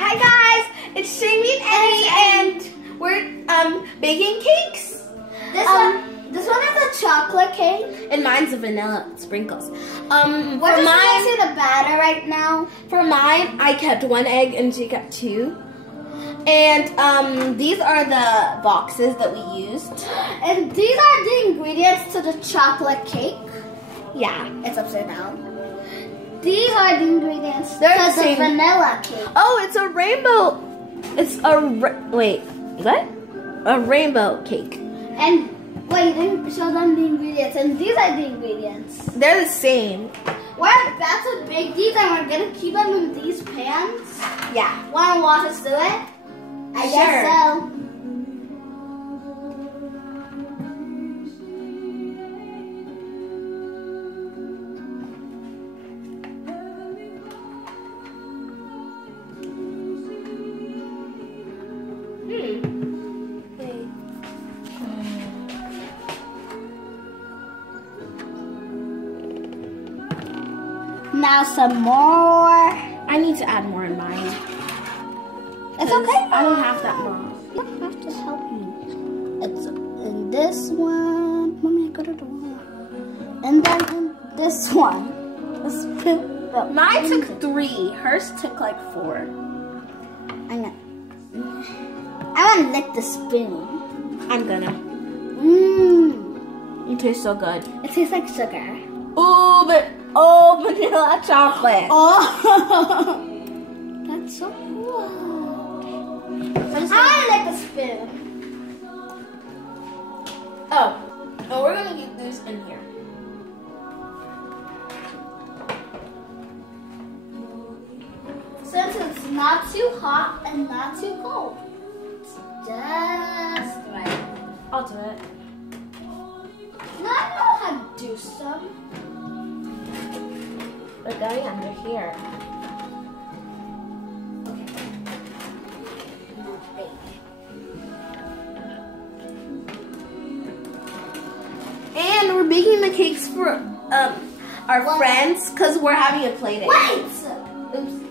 Hi guys, it's Jamie and Eddie, and we're baking cakes. This one is a chocolate cake, and mine's a vanilla sprinkles. We're just mixing the batter right now. For mine, I kept 1 egg and she kept 2. And these are the boxes that we used. And these are the ingredients to the chocolate cake. Yeah, it's upside down. These are the ingredients to the vanilla cake. Oh, it's a rainbow. It's a wait, what? A rainbow cake. And wait, you didn't show them the ingredients. And these are the ingredients. They're the same. We're about to bake these, and we're gonna keep them in these pans. Yeah. Wanna walk us through it? I guess so. Now some more. I need to add more in mine. It's okay. I don't have that much. You don't have to help me. It's in this one. Mommy, I got it all. And then in this one. Mine took 3. Hers took like 4. I want to lick the spoon. I'm gonna. It tastes so good. It tastes like sugar. Ooh, but vanilla chocolate. Oh, that's so cool. I like the spoon. Oh, we're gonna get these in here. Since it's not too hot and not too cold, it's just right. I'll do it. Now I know how to do some. They're going under here. And we're baking the cakes for our friends because we're having a play date. Wait! Oops.